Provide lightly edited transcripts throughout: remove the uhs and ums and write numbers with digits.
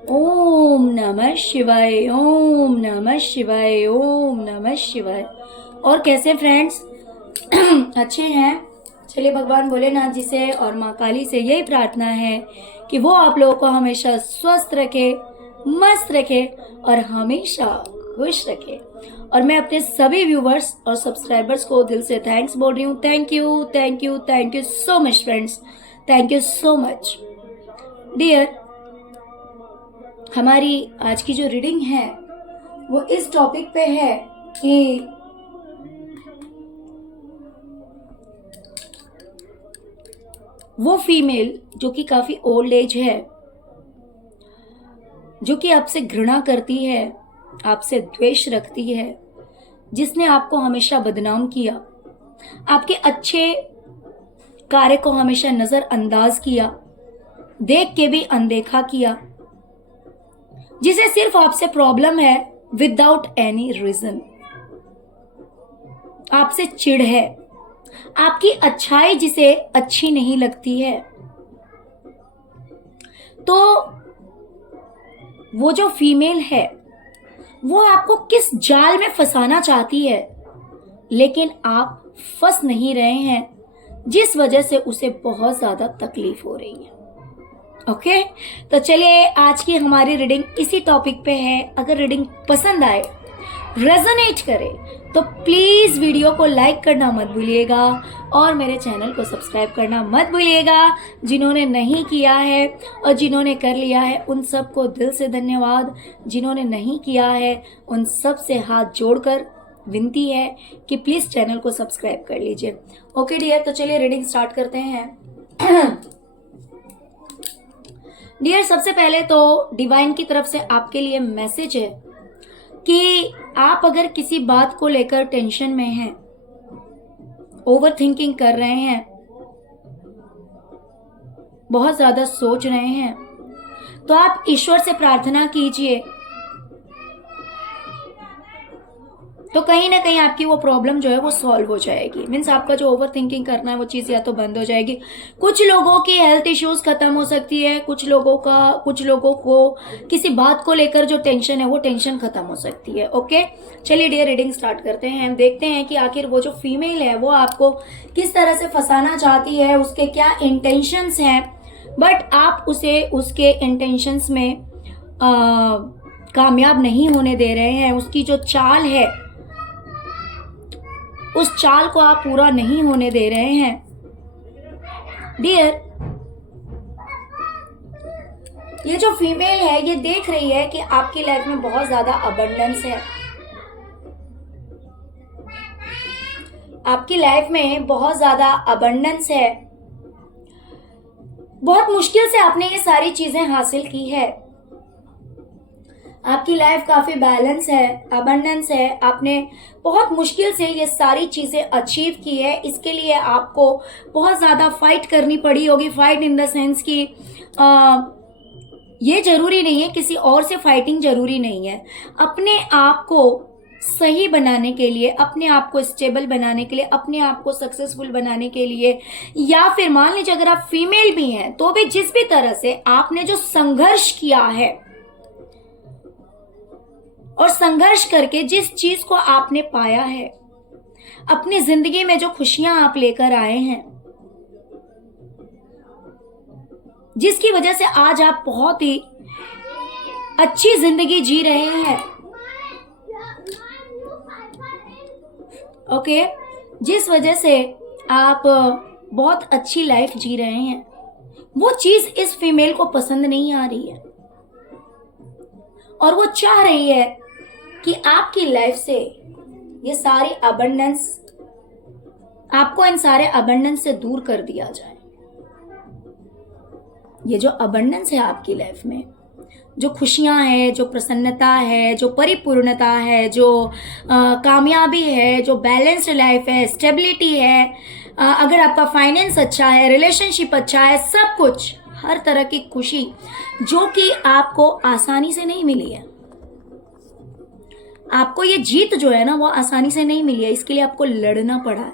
ओम नमः शिवाय, ओम नमः शिवाय, ओम नमः शिवाय। और कैसे फ्रेंड्स? अच्छे हैं? चलिए भगवान भोलेनाथ जी से और माँ काली से यही प्रार्थना है कि वो आप लोगों को हमेशा स्वस्थ रखे, मस्त रखे और हमेशा खुश रखे। और मैं अपने सभी व्यूवर्स और सब्सक्राइबर्स को दिल से थैंक्स बोल रही हूँ। Thank you, thank you, thank you so much friends. Thank you so much dear. हमारी आज की जो रीडिंग है वो इस टॉपिक पे है कि वो फीमेल जो कि काफी ओल्ड एज है, जो कि आपसे घृणा करती है, आपसे द्वेष रखती है, जिसने आपको हमेशा बदनाम किया, आपके अच्छे कार्य को हमेशा नजरअंदाज किया, देख के भी अनदेखा किया, जिसे सिर्फ आपसे प्रॉब्लम है विदाउट एनी रीजन, आपसे चिढ़ है, आपकी अच्छाई जिसे अच्छी नहीं लगती है। तो वो जो फीमेल है वो आपको किस जाल में फंसाना चाहती है, लेकिन आप फंस नहीं रहे हैं, जिस वजह से उसे बहुत ज्यादा तकलीफ हो रही है। ओके, तो चलिए आज की हमारी रीडिंग इसी टॉपिक पे है। अगर रीडिंग पसंद आए, रेजोनेट करे, तो प्लीज वीडियो को लाइक करना मत भूलिएगा और मेरे चैनल को सब्सक्राइब करना मत भूलिएगा। जिन्होंने नहीं किया है और जिन्होंने कर लिया है उन सबको दिल से धन्यवाद। जिन्होंने नहीं किया है उन सब से हाथ जोड़कर विनती है कि प्लीज चैनल को सब्सक्राइब कर लीजिए। ओके डियर, तो चलिए रीडिंग स्टार्ट करते हैं। डियर, सबसे पहले तो डिवाइन की तरफ से आपके लिए मैसेज है कि आप अगर किसी बात को लेकर टेंशन में हैं, ओवर थिंकिंग कर रहे हैं, बहुत ज्यादा सोच रहे हैं, तो आप ईश्वर से प्रार्थना कीजिए, तो कहीं ना कहीं आपकी वो प्रॉब्लम जो है वो सॉल्व हो जाएगी। मीन्स आपका जो ओवर थिंकिंग करना है वो चीज या तो बंद हो जाएगी। कुछ लोगों की हेल्थ इश्यूज खत्म हो सकती है, कुछ लोगों को किसी बात को लेकर जो टेंशन है वो टेंशन खत्म हो सकती है। ओके, चलिए डियर रीडिंग स्टार्ट करते हैं। देखते हैं कि आखिर वो जो फीमेल है वो आपको किस तरह से फंसाना चाहती है, उसके क्या इंटेंशंस हैं, बट आप उसे उसके इंटेंशंस में कामयाब नहीं होने दे रहे हैं। उसकी जो चाल है उस चाल को आप पूरा नहीं होने दे रहे हैं। डियर, ये जो फीमेल है ये देख रही है कि आपकी लाइफ में बहुत ज्यादा अबंडेंस है, आपकी लाइफ में बहुत ज्यादा अबंडेंस है। बहुत मुश्किल से आपने ये सारी चीजें हासिल की है। आपकी लाइफ काफी बैलेंस है, अबंडेंस है, आपने बहुत मुश्किल से ये सारी चीजें अचीव की है। इसके लिए आपको बहुत ज्यादा फाइट करनी पड़ी होगी। फाइट इन द सेंस कि ये जरूरी नहीं है, किसी और से फाइटिंग जरूरी नहीं है। अपने आप को सही बनाने के लिए, अपने आप को स्टेबल बनाने के लिए, अपने आप को सक्सेसफुल बनाने के लिए, या फिर मान लीजिए अगर आप फीमेल भी हैं तो भी जिस भी तरह से आपने जो संघर्ष किया है और संघर्ष करके जिस चीज को आपने पाया है, अपनी जिंदगी में जो खुशियां आप लेकर आए हैं, जिसकी वजह से आज आप बहुत ही अच्छी जिंदगी जी रहे हैं। ओके, जिस वजह से आप बहुत अच्छी लाइफ जी रहे हैं, वो चीज इस फीमेल को पसंद नहीं आ रही है और वो चाह रही है कि आपकी लाइफ से ये सारी अबंडेंस, आपको इन सारे अबंडेंस से दूर कर दिया जाए। ये जो अबंडेंस है आपकी लाइफ में, जो खुशियां हैं, जो प्रसन्नता है, जो परिपूर्णता है, जो कामयाबी है, जो बैलेंस्ड लाइफ है, स्टेबिलिटी है, अगर आपका फाइनेंस अच्छा है, रिलेशनशिप अच्छा है, सब कुछ, हर तरह की खुशी जो कि आपको आसानी से नहीं मिली है। आपको ये जीत जो है ना वो आसानी से नहीं मिली है, इसके लिए आपको लड़ना पड़ा है।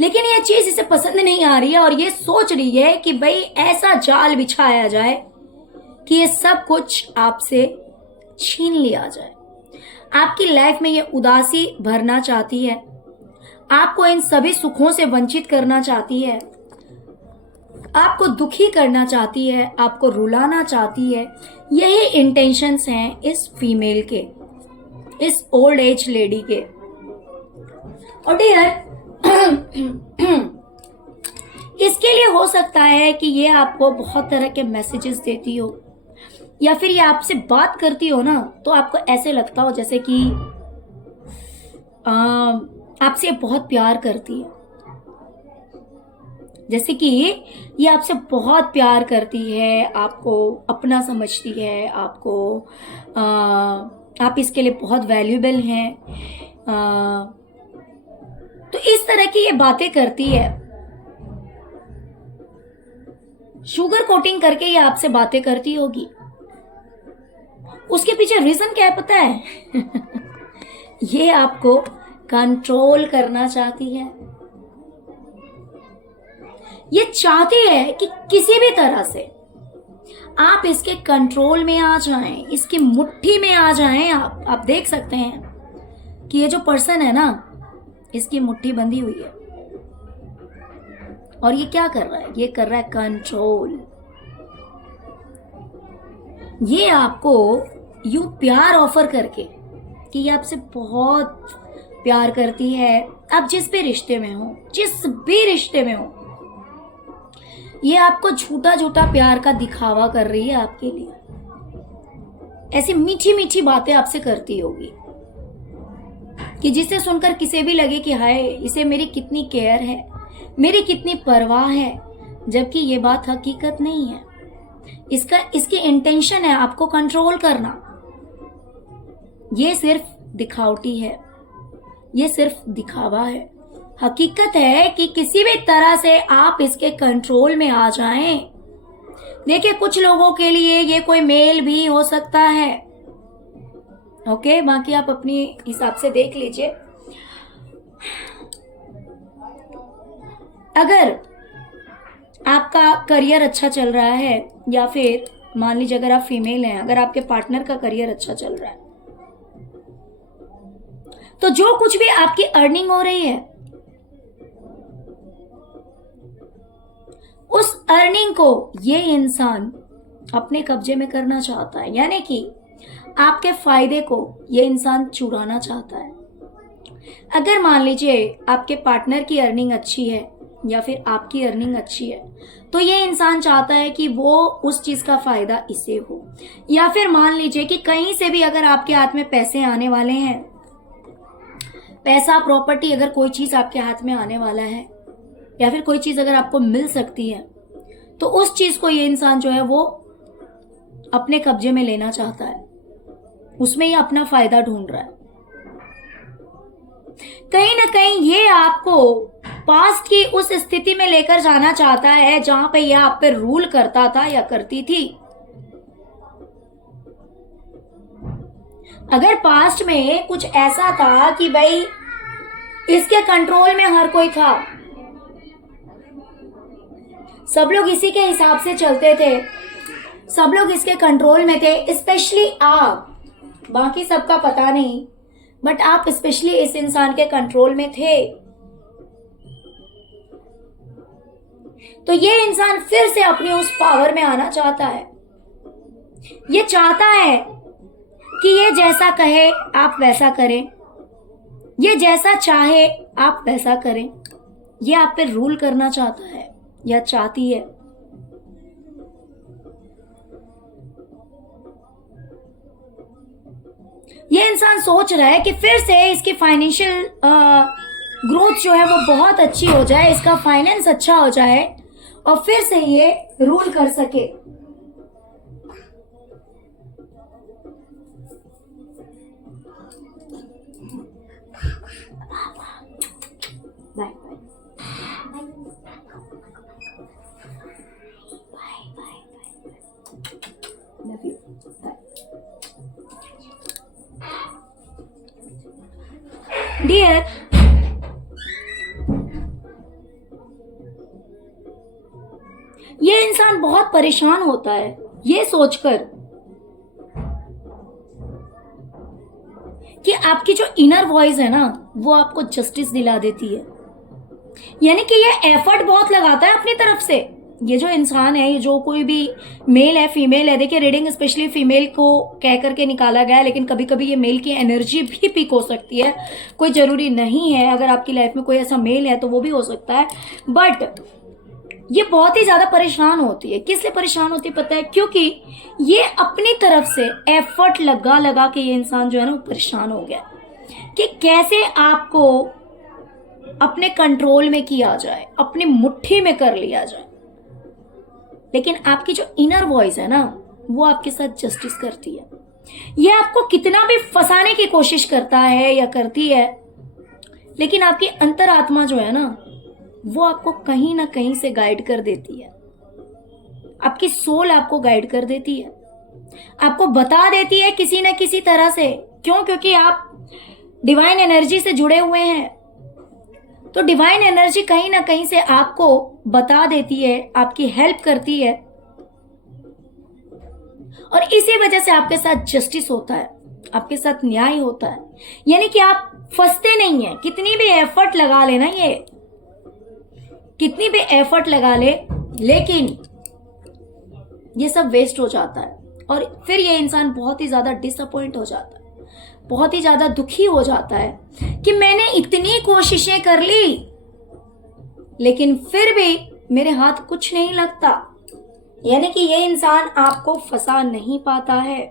लेकिन ये चीज इसे पसंद नहीं आ रही है और ये सोच रही है कि भाई ऐसा जाल बिछाया जाए कि ये सब कुछ आपसे छीन लिया जाए। आपकी लाइफ में ये उदासी भरना चाहती है, आपको इन सभी सुखों से वंचित करना चाहती है, आपको दुखी करना चाहती है, आपको रुलाना चाहती है। यही इंटेंशंस हैं इस फीमेल के, इस ओल्ड एज लेडी के। और डियर, इसके लिए हो सकता है कि ये आपको बहुत तरह के मैसेजेस देती हो, या फिर ये आपसे बात करती हो ना, तो आपको ऐसे लगता हो जैसे कि आपसे बहुत प्यार करती है, जैसे कि ये आपसे बहुत प्यार करती है, आपको अपना समझती है, आपको आप इसके लिए बहुत वैल्यूएबल हैं। तो इस तरह की ये बातें करती है, शुगर कोटिंग करके ये आपसे बातें करती होगी। उसके पीछे रीजन क्या है पता है? ये आपको कंट्रोल करना चाहती है। ये चाहती है कि किसी भी तरह से आप इसके कंट्रोल में आ जाएं, इसकी मुट्ठी में आ जाएं। आप देख सकते हैं कि ये जो पर्सन है ना, इसकी मुट्ठी बंधी हुई है, और ये क्या कर रहा है? ये कर रहा है कंट्रोल। ये आपको यूं प्यार ऑफर करके कि ये आपसे बहुत प्यार करती है, आप जिस भी रिश्ते में हो, जिस भी रिश्ते में हो, ये आपको झूठा झूठा प्यार का दिखावा कर रही है आपके लिए। ऐसी मीठी मीठी बातें आपसे करती होगी कि जिसे सुनकर किसे भी लगे कि हाय, इसे मेरी कितनी केयर है, मेरी कितनी परवाह है, जबकि ये बात हकीकत नहीं है। इसकी इंटेंशन है आपको कंट्रोल करना। ये सिर्फ दिखावटी है, ये सिर्फ दिखावा है। हकीकत है कि किसी भी तरह से आप इसके कंट्रोल में आ जाएं। देखिए, कुछ लोगों के लिए ये कोई मेल भी हो सकता है, ओके, बाकी आप अपनी हिसाब से देख लीजिए। अगर आपका करियर अच्छा चल रहा है, या फिर मान लीजिए अगर आप फीमेल हैं, अगर आपके पार्टनर का करियर अच्छा चल रहा है, तो जो कुछ भी आपकी अर्निंग हो रही है, उस अर्निंग को ये इंसान अपने कब्जे में करना चाहता है। यानी कि आपके फायदे को ये इंसान चुराना चाहता है। अगर मान लीजिए आपके पार्टनर की अर्निंग अच्छी है, या फिर आपकी अर्निंग अच्छी है, तो ये इंसान चाहता है कि वो उस चीज का फायदा इसे हो। या फिर मान लीजिए कि कहीं से भी अगर आपके हाथ में पैसे आने वाले हैं, पैसा, प्रॉपर्टी, अगर कोई चीज आपके हाथ में आने वाला है, या फिर कोई चीज अगर आपको मिल सकती है, तो उस चीज को ये इंसान जो है वो अपने कब्जे में लेना चाहता है, उसमें ये अपना फायदा ढूंढ रहा है। कहीं ना कहीं ये आपको पास्ट की उस स्थिति में लेकर जाना चाहता है जहां पे यह आप पे रूल करता था या करती थी। अगर पास्ट में कुछ ऐसा था कि भाई इसके कंट्रोल में हर कोई था, सब लोग इसी के हिसाब से चलते थे, सब लोग इसके कंट्रोल में थे, स्पेशली आप, बाकी सबका पता नहीं, बट आप स्पेशली इस इंसान के कंट्रोल में थे, तो ये इंसान फिर से अपनी उस पावर में आना चाहता है। ये चाहता है कि ये जैसा कहे आप वैसा करें, ये जैसा चाहे आप वैसा करें। ये आप पे रूल करना चाहता है या चाहती है। ये इंसान सोच रहा है कि फिर से इसकी फाइनेंशियल ग्रोथ जो है वो बहुत अच्छी हो जाए, इसका फाइनेंस अच्छा हो जाए, और फिर से ये रूल कर सके। Bye bye, love you, bye. Dear, ये इंसान बहुत परेशान होता है ये सोचकर कि आपकी जो इनर वॉइस है ना वो आपको जस्टिस दिला देती है। यानी कि ये एफर्ट बहुत लगाता है अपनी तरफ से। ये जो इंसान है, ये जो कोई भी मेल है फीमेल है, देखिए रीडिंग स्पेशली फीमेल को कह करके निकाला गया है, लेकिन कभी कभी ये मेल की एनर्जी भी पिक हो सकती है, कोई जरूरी नहीं है। अगर आपकी लाइफ में कोई ऐसा मेल है तो वो भी हो सकता है, बट ये बहुत ही ज्यादा परेशान होती है। किस लिए परेशान होती है पता है? क्योंकि ये अपनी तरफ से एफर्ट लगा लगा के ये इंसान जो है ना वो परेशान हो गया कि कैसे आपको अपने कंट्रोल में किया जाए, अपनी मुट्ठी में कर लिया जाए। लेकिन आपकी जो इनर वॉइस है ना वो आपके साथ जस्टिस करती है। ये आपको कितना भी फंसाने की कोशिश करता है या करती है, लेकिन आपकी अंतरात्मा जो है ना वो आपको कहीं ना कहीं से गाइड कर देती है। आपकी सोल आपको गाइड कर देती है, आपको बता देती है किसी न किसी तरह से। क्यों? क्योंकि आप डिवाइन एनर्जी से जुड़े हुए हैं, तो डिवाइन एनर्जी कहीं ना कहीं से आपको बता देती है, आपकी हेल्प करती है, और इसी वजह से आपके साथ जस्टिस होता है, आपके साथ न्याय होता है। यानी कि आप फंसते नहीं है। कितनी भी एफर्ट लगा लेना, ये कितनी भी एफर्ट लगा ले, लेकिन ये सब वेस्ट हो जाता है। और फिर ये इंसान बहुत ही ज्यादा डिसअपॉइंट हो जाता है, बहुत ही ज्यादा दुखी हो जाता है कि मैंने इतनी कोशिशें कर ली लेकिन फिर भी मेरे हाथ कुछ नहीं लगता। यानी कि ये इंसान आपको फंसा नहीं पाता है।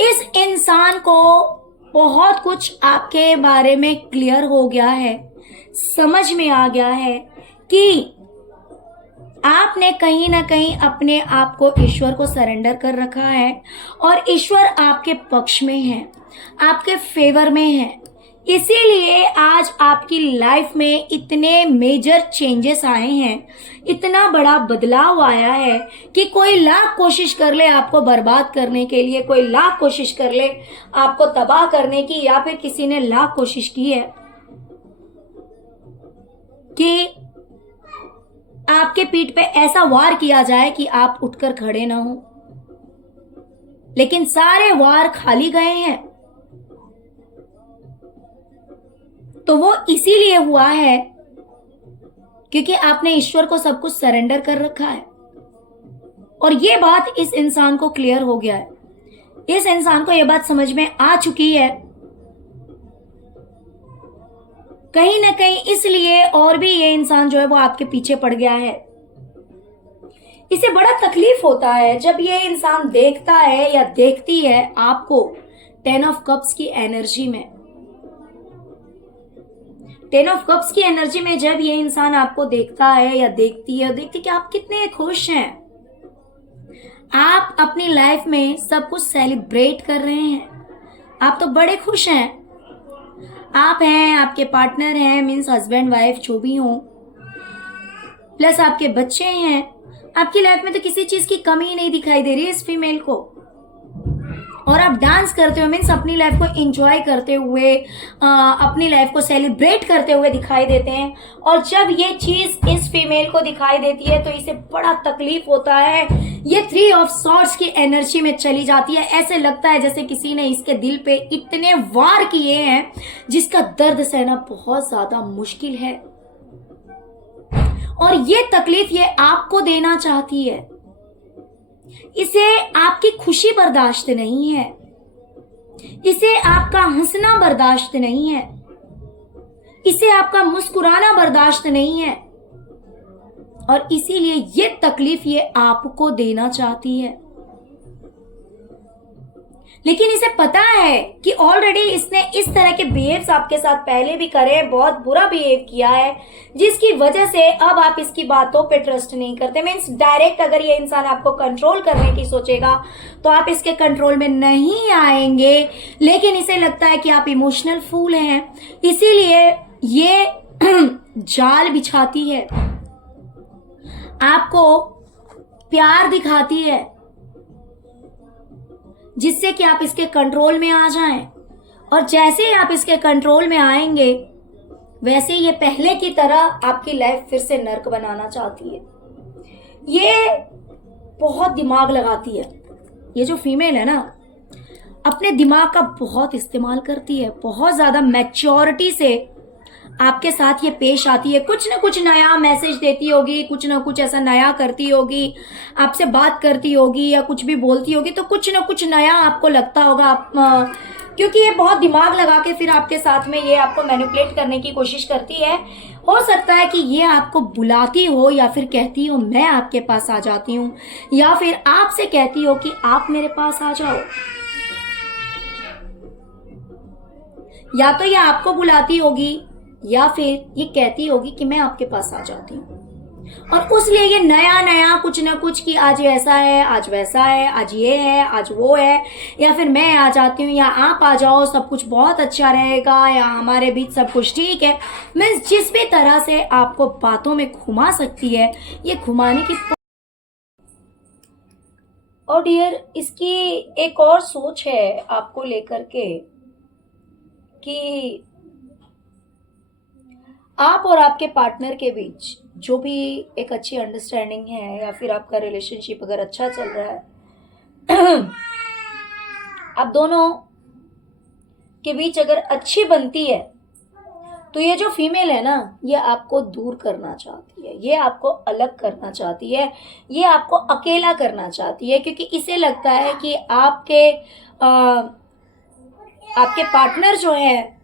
इस इंसान को बहुत कुछ आपके बारे में क्लियर हो गया है, समझ में आ गया है कि आपने कहीं ना कहीं अपने आप को ईश्वर को सरेंडर कर रखा है, और ईश्वर आपके पक्ष में है, आपके फेवर में है। इसीलिए आज आपकी लाइफ में इतने मेजर चेंजेस आए हैं, इतना बड़ा बदलाव आया है कि कोई लाख कोशिश कर ले आपको बर्बाद करने के लिए, कोई लाख कोशिश कर ले आपको तबाह करने की, या फिर किसी ने लाख कोशिश की है कि आपके पीठ पे ऐसा वार किया जाए कि आप उठकर खड़े ना हो, लेकिन सारे वार खाली गए हैं। तो वो इसीलिए हुआ है क्योंकि आपने ईश्वर को सब कुछ सरेंडर कर रखा है। और ये बात इस इंसान को क्लियर हो गया है, इस इंसान को ये बात समझ में आ चुकी है। कहीं ना कहीं इसलिए और भी ये इंसान जो है वो आपके पीछे पड़ गया है। इसे बड़ा तकलीफ होता है जब ये इंसान देखता है या देखती है आपको 10 ऑफ कप्स की एनर्जी में। 10 ऑफ कप्स की एनर्जी में जब ये इंसान आपको देखता है या देखती है, देखती कि आप कितने खुश हैं, आप अपनी लाइफ में सब कुछ सेलिब्रेट कर रहे हैं, आप तो बड़े खुश हैं। आप हैं, आपके पार्टनर हैं, मीन्स हस्बैंड वाइफ जो भी हो, प्लस आपके बच्चे हैं। आपकी लाइफ में तो किसी चीज की कमी नहीं दिखाई दे रही है इस फीमेल को, और आप डांस करते हुए, मीन्स अपनी लाइफ को एंजॉय करते हुए, अपनी लाइफ को सेलिब्रेट करते हुए दिखाई देते हैं। और जब ये चीज इस फीमेल को दिखाई देती है तो इसे बड़ा तकलीफ होता है। ये 3 ऑफ सॉर्ड्स की एनर्जी में चली जाती है। ऐसे लगता है जैसे किसी ने इसके दिल पे इतने वार किए हैं जिसका दर्द सहना बहुत ज्यादा मुश्किल है, और ये तकलीफ ये आपको देना चाहती है। इसे आपकी खुशी बर्दाश्त नहीं है, इसे आपका हंसना बर्दाश्त नहीं है, इसे आपका मुस्कुराना बर्दाश्त नहीं है, और इसीलिए ये तकलीफ ये आपको देना चाहती है। लेकिन इसे पता है कि ऑलरेडी इसने इस तरह के बिहेव्स आपके साथ पहले भी करे, बहुत बुरा बिहेव किया है, जिसकी वजह से अब आप इसकी बातों पे ट्रस्ट नहीं करते। मीन्स डायरेक्ट अगर ये इंसान आपको कंट्रोल करने की सोचेगा तो आप इसके कंट्रोल में नहीं आएंगे। लेकिन इसे लगता है कि आप इमोशनल फूल हैं, इसीलिए ये जाल बिछाती है, आपको प्यार दिखाती है, जिससे कि आप इसके कंट्रोल में आ जाएं। और जैसे ही आप इसके कंट्रोल में आएंगे वैसे ये पहले की तरह आपकी लाइफ फिर से नर्क बनाना चाहती है। ये बहुत दिमाग लगाती है। ये जो फीमेल है ना, अपने दिमाग का बहुत इस्तेमाल करती है, बहुत ज़्यादा मैच्योरिटी से आपके साथ ये पेश आती है। कुछ ना कुछ नया मैसेज देती होगी, कुछ ना कुछ ऐसा नया करती होगी, आपसे बात करती होगी या कुछ भी बोलती होगी, तो कुछ ना कुछ नया आपको लगता होगा। क्योंकि ये बहुत दिमाग लगा के फिर आपके साथ में ये आपको मैनिपुलेट करने की कोशिश करती है। हो सकता है कि ये आपको बुलाती हो या फिर कहती हो मैं आपके पास आ जाती हूँ, या फिर आपसे कहती हो कि आप मेरे पास आ जाओ, या तो ये आपको बुलाती होगी या फिर ये कहती होगी कि मैं आपके पास आ जाती हूँ। और उसलिए ये नया नया कुछ ना कुछ कि आज ऐसा है, आज वैसा है, आज ये है, आज वो है, या फिर मैं आ जाती हूँ या आप आ जाओ, सब कुछ बहुत अच्छा रहेगा, या हमारे बीच सब कुछ ठीक है। मीन्स जिस भी तरह से आपको बातों में घुमा सकती है, ये घुमाने की। और डियर, इसकी एक और सोच है आपको लेकर के कि आप और आपके पार्टनर के बीच जो भी एक अच्छी अंडरस्टैंडिंग है, या फिर आपका रिलेशनशिप अगर अच्छा चल रहा है, आप दोनों के बीच अगर अच्छी बनती है, तो ये जो फीमेल है ना, ये आपको दूर करना चाहती है, ये आपको अलग करना चाहती है, ये आपको अकेला करना चाहती है, क्योंकि इसे लगता है कि आपके पार्टनर जो है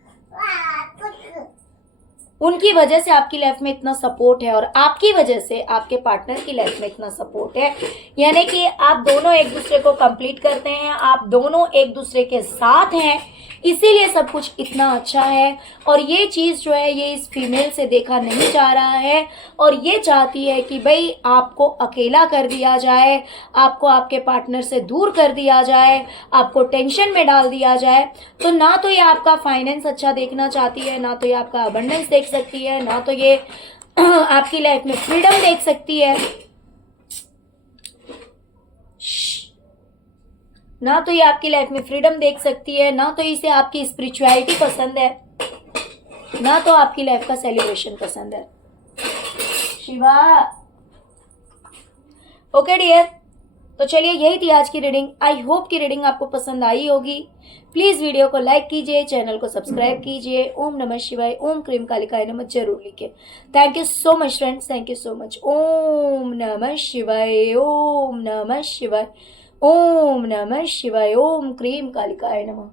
उनकी वजह से आपकी लाइफ में इतना सपोर्ट है, और आपकी वजह से आपके पार्टनर की लाइफ में इतना सपोर्ट है। यानी कि आप दोनों एक दूसरे को कंप्लीट करते हैं, आप दोनों एक दूसरे के साथ हैं, इसीलिए सब कुछ इतना अच्छा है। और ये चीज़ जो है ये इस फीमेल से देखा नहीं जा रहा है, और ये चाहती है कि भाई आपको अकेला कर दिया जाए, आपको आपके पार्टनर से दूर कर दिया जाए, आपको टेंशन में डाल दिया जाए। तो ना तो ये आपका फाइनेंस अच्छा देखना चाहती है, ना तो ये आपका अबंडेंस देख सकती है, ना तो ये आपकी लाइफ में फ्रीडम देख सकती है, ना तो ये आपकी लाइफ में फ्रीडम देख सकती है, ना तो इसे आपकी स्पिरिचुअलिटी पसंद है, ना तो आपकी लाइफ का सेलिब्रेशन पसंद है। शिवा। ओके डियर, तो चलिए यही थी आज की रीडिंग। आई होप की रीडिंग आपको पसंद आई होगी। प्लीज वीडियो को लाइक कीजिए, चैनल को सब्सक्राइब कीजिए। ओम नमः शिवाय, ओम क्रीम कालिकाय नमः जरूर लिखे। Thank you so much friends, thank you so much. ओम नमः शिवाय, ओम नमः शिवाय, ओम नमः शिवाय, ओम क्रीम कालिकाय नमः।